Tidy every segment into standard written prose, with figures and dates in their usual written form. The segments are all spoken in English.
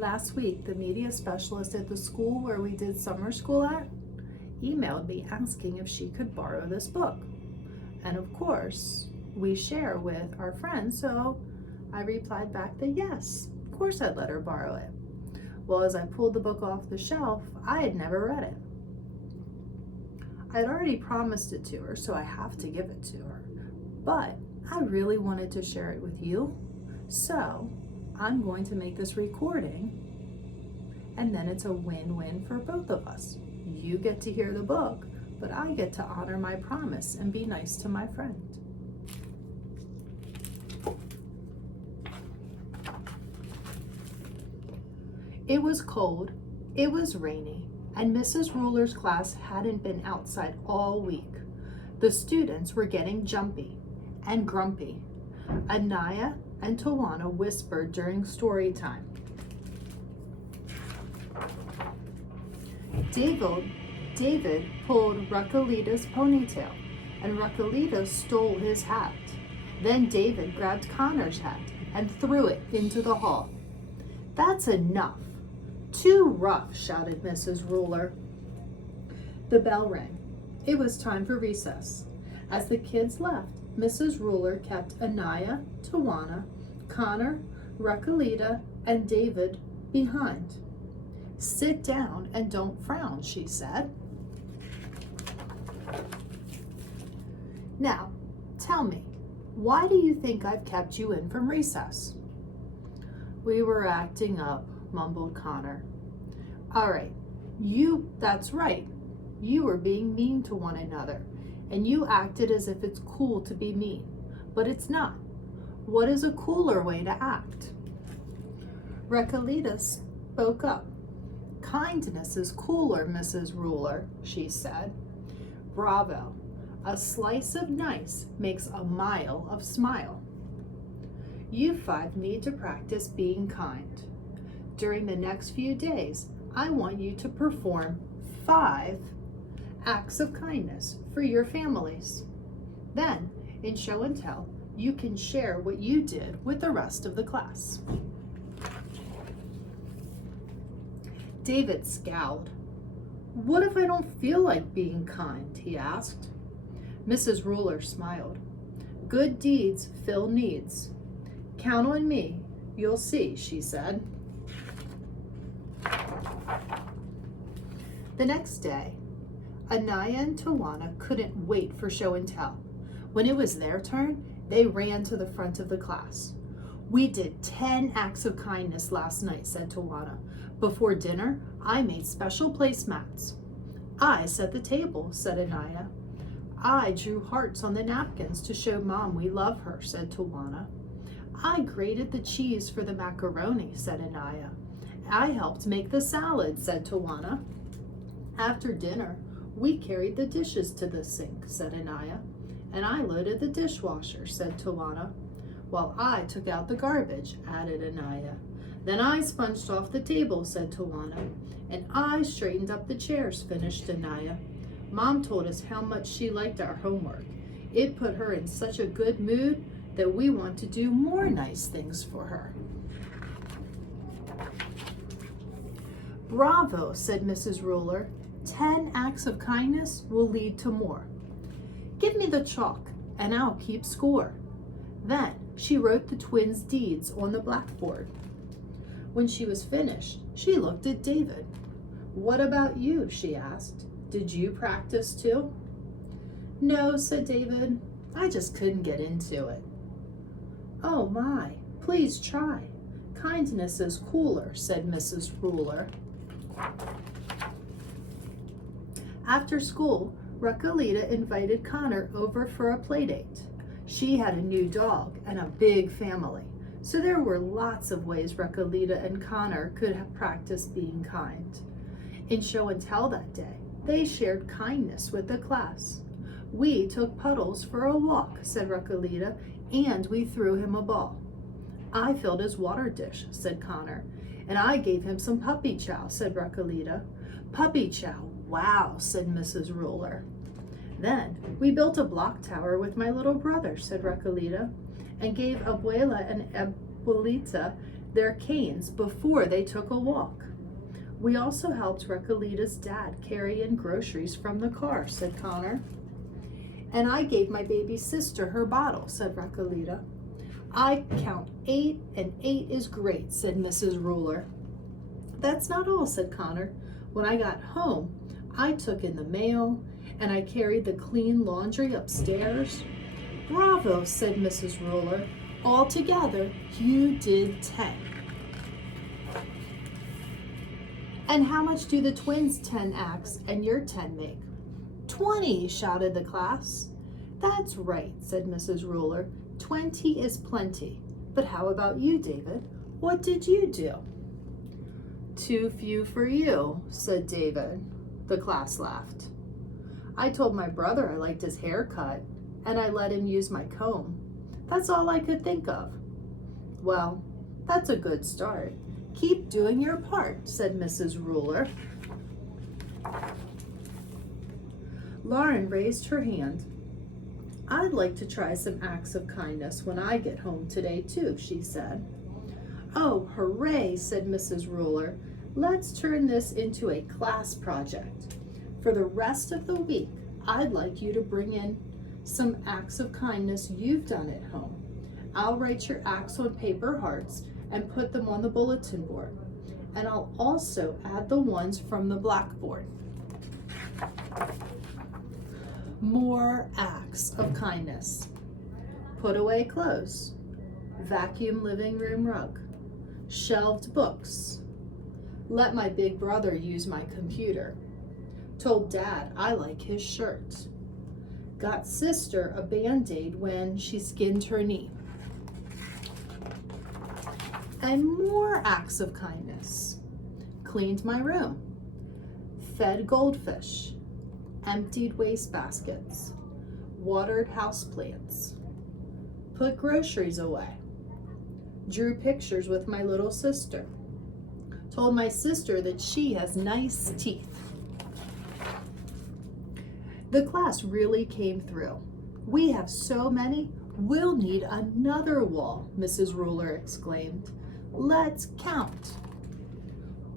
Last week, the media specialist at the school where we did summer school at emailed me asking if she could borrow this book. And of course, we share with our friends, so I replied back that yes, of course I'd let her borrow it. Well, as I pulled the book off the shelf, I had never read it. I'd already promised it to her, so I have to give it to her. But I really wanted to share it with you, so I'm going to make this recording, and then it's a win-win for both of us. You get to hear the book, but I get to honor my promise and be nice to my friend. It was cold, it was rainy, and Mrs. Ruler's class hadn't been outside all week. The students were getting jumpy and grumpy. Anaya and Tawana whispered during story time. David pulled Raquelita's ponytail, and Raquelita stole his hat. Then David grabbed Connor's hat and threw it into the hall. "That's enough. Too rough," shouted Mrs. Ruler. The bell rang. It was time for recess. As the kids left, Mrs. Ruler kept Anaya, Tawana, Connor, Raquelita, and David behind. "Sit down and don't frown," she said. "Now, tell me, why do you think I've kept you in from recess?" "We were acting up," mumbled Connor. "All right, that's right. You were being mean to one another, and you acted as if it's cool to be mean, but it's not. What is a cooler way to act?" Raquelita spoke up. "Kindness is cooler, Mrs. Ruler," she said. "Bravo. A slice of nice makes a mile of smile. You 5 need to practice being kind. During the next few days, I want you to perform 5 acts of kindness for your families. Then, in show and tell, you can share what you did with the rest of the class." David scowled. "What if I don't feel like being kind?" he asked. Mrs. Ruler smiled. "Good deeds fill needs. Count on me, you'll see," she said. The next day, Anaya and Tawana couldn't wait for show and tell. When it was their turn, they ran to the front of the class. "We did 10 acts of kindness last night," said Tawana. "Before dinner, I made special placemats." "I set the table," said Anaya. "I drew hearts on the napkins to show Mom we love her," said Tawana. "I grated the cheese for the macaroni," said Anaya. "I helped make the salad," said Tawana. "After dinner, we carried the dishes to the sink," said Anaya. "And I loaded the dishwasher," said Tawana. "While I took out the garbage," added Anaya. "Then I sponged off the table," said Tawana. "And I straightened up the chairs," finished Anaya. "Mom told us how much she liked our homework. It put her in such a good mood that we want to do more nice things for her." "Bravo," said Mrs. Ruler. 10 acts of kindness will lead to more. Give me the chalk and I'll keep score." Then she wrote the twins' deeds on the blackboard. When she was finished, she looked at David. "What about you?" she asked. "Did you practice too?" "No," said David. "I just couldn't get into it." "Oh my, please try. Kindness is cooler," said Mrs. Ruler. After school, Raquelita invited Connor over for a play date. She had a new dog and a big family, so there were lots of ways Raquelita and Connor could have practiced being kind. In show and tell that day, they shared kindness with the class. "We took Puddles for a walk," said Raquelita, "and we threw him a ball." "I filled his water dish," said Connor. "And I gave him some puppy chow," said Raquelita. "Puppy chow, wow," said Mrs. Ruler. "Then we built a block tower with my little brother," said Raquelita, "and gave Abuela and Abuelita their canes before they took a walk. We also helped Recolita's dad carry in groceries from the car, said Connor. And I gave my baby sister her bottle, said Recolita. I count 8, and 8 is great, said Mrs. Ruler. That's not all, said Connor. When I got home, I took in the mail, and I carried the clean laundry upstairs. Bravo, said Mrs. Ruler. Altogether, you did 10. And how much do the twins' 10 acts and your 10 make? 20, shouted the class. That's right, said Mrs. Ruler. 20 is plenty. But how about you, David? What did you do? Too few for you, said David. The class laughed. I told my brother I liked his haircut, and I let him use my comb. That's all I could think of. Well, that's a good start. Keep doing your part, said Mrs. Ruler. Lauren raised her hand. I'd like to try some acts of kindness when I get home today, too, she said. Oh, hooray, said Mrs. Ruler. Let's turn this into a class project. For the rest of the week, I'd like you to bring in some acts of kindness you've done at home. I'll write your acts on paper hearts and put them on the bulletin board. And I'll also add the ones from the blackboard. More acts of kindness. Put away clothes. Vacuum living room rug. Shelved books. Let my big brother use my computer. Told Dad I like his shirt. Got sister a Band-Aid when she skinned her knee. And more acts of kindness. Cleaned my room. Fed goldfish. Emptied wastebaskets. Watered houseplants. Put groceries away. Drew pictures with my little sister. Told my sister that she has nice teeth. The class really came through. We have so many, we'll need another wall, Mrs. Ruler exclaimed. Let's count.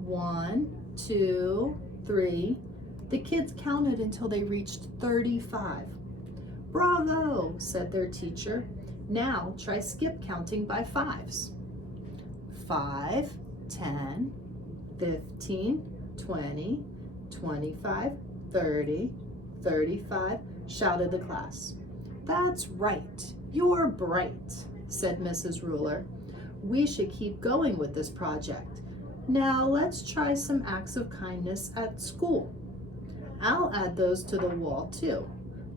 1, 2, 3. The kids counted until they reached 35. Bravo, said their teacher. Now try skip counting by 5s. 5, 10, 15, 20, 25, 30, 35, shouted the class. That's right, you're bright, said Mrs. Ruler. We should keep going with this project. Now let's try some acts of kindness at school. I'll add those to the wall too.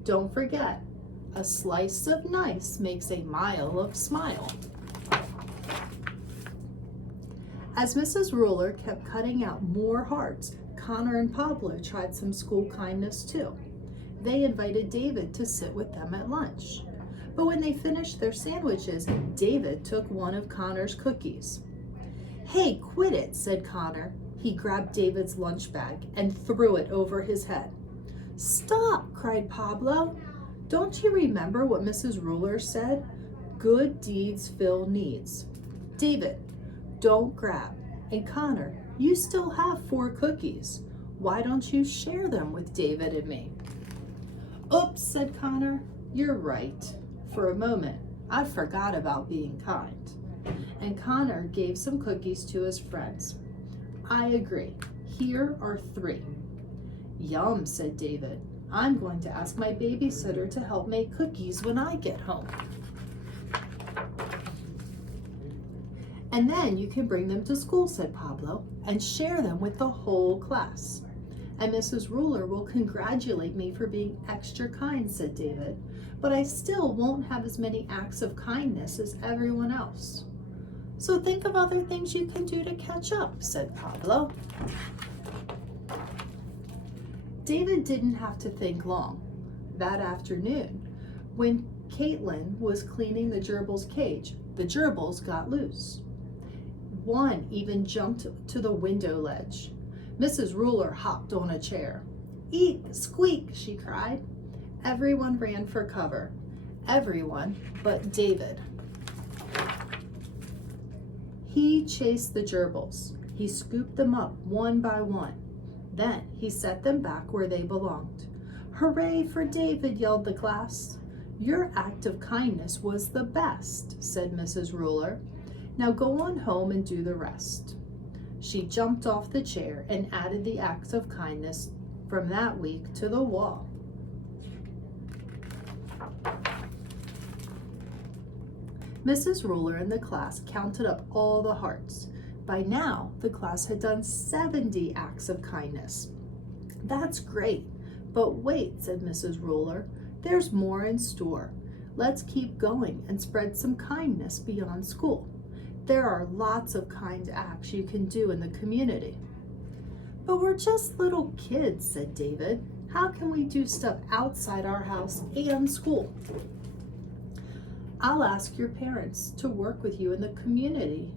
Don't forget, a slice of nice makes a mile of smile. As Mrs. Ruler kept cutting out more hearts, Connor and Pablo tried some school kindness too. They invited David to sit with them at lunch. But when they finished their sandwiches, David took one of Connor's cookies. Hey, quit it, said Connor. He grabbed David's lunch bag and threw it over his head. Stop, cried Pablo. Don't you remember what Mrs. Ruler said? Good deeds fill needs. David, don't grab. And Connor, you still have 4 cookies. Why don't you share them with David and me? Oops, said Connor. You're right. For a moment, I forgot about being kind. And Connor gave some cookies to his friends. I agree. Here are 3. Yum, said David. I'm going to ask my babysitter to help make cookies when I get home. And then you can bring them to school, said Pablo, and share them with the whole class. And Mrs. Ruler will congratulate me for being extra kind, said David, but I still won't have as many acts of kindness as everyone else. So think of other things you can do to catch up, said Pablo. David didn't have to think long. That afternoon, when Caitlin was cleaning the gerbil's cage, the gerbils got loose. One even jumped to the window ledge. Mrs. Ruler hopped on a chair. Eek, squeak, she cried. Everyone ran for cover. Everyone but David. He chased the gerbils. He scooped them up one by one. Then he set them back where they belonged. "Hooray for David," yelled the class. "Your act of kindness was the best," said Mrs. Ruler. "Now go on home and do the rest." She jumped off the chair and added the act of kindness from that week to the wall. Mrs. Ruler and the class counted up all the hearts. By now, the class had done 70 acts of kindness. "That's great, but wait," said Mrs. Ruler. "There's more in store. Let's keep going and spread some kindness beyond school. There are lots of kind acts you can do in the community." "But we're just little kids," said David. "How can we do stuff outside our house and school?" "I'll ask your parents to work with you in the community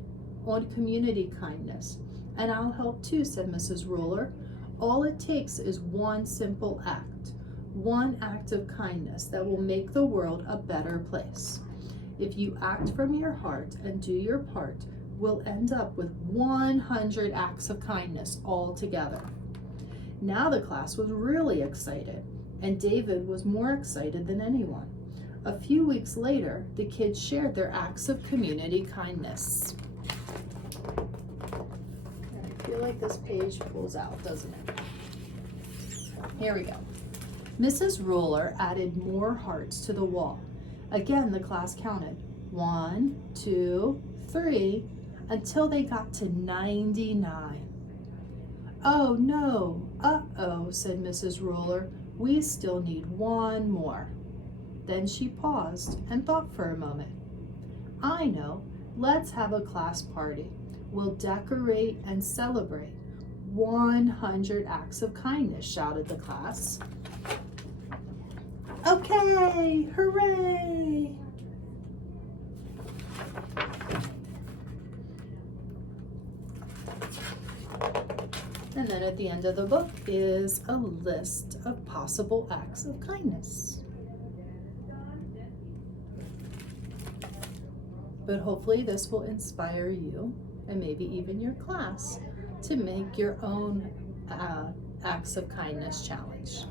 on community kindness, and I'll help too," said Mrs. Ruler. "All it takes is one simple act, one act of kindness that will make the world a better place. If you act from your heart and do your part, we'll end up with 100 acts of kindness all together." Now the class was really excited, and David was more excited than anyone. A few weeks later, the kids shared their acts of community kindness. And I feel like this page pulls out, doesn't it? Here we go. Mrs. Ruler added more hearts to the wall. Again, the class counted 1, 2, 3, until they got to 99. "Oh no, uh-oh," said Mrs. Ruler. "We still need one more." Then she paused and thought for a moment. "I know, let's have a class party. We'll decorate and celebrate 100 acts of kindness," shouted the class. "Okay, hooray!" And then at the end of the book is a list of possible acts of kindness. But hopefully this will inspire you and maybe even your class to make your own acts of kindness challenge.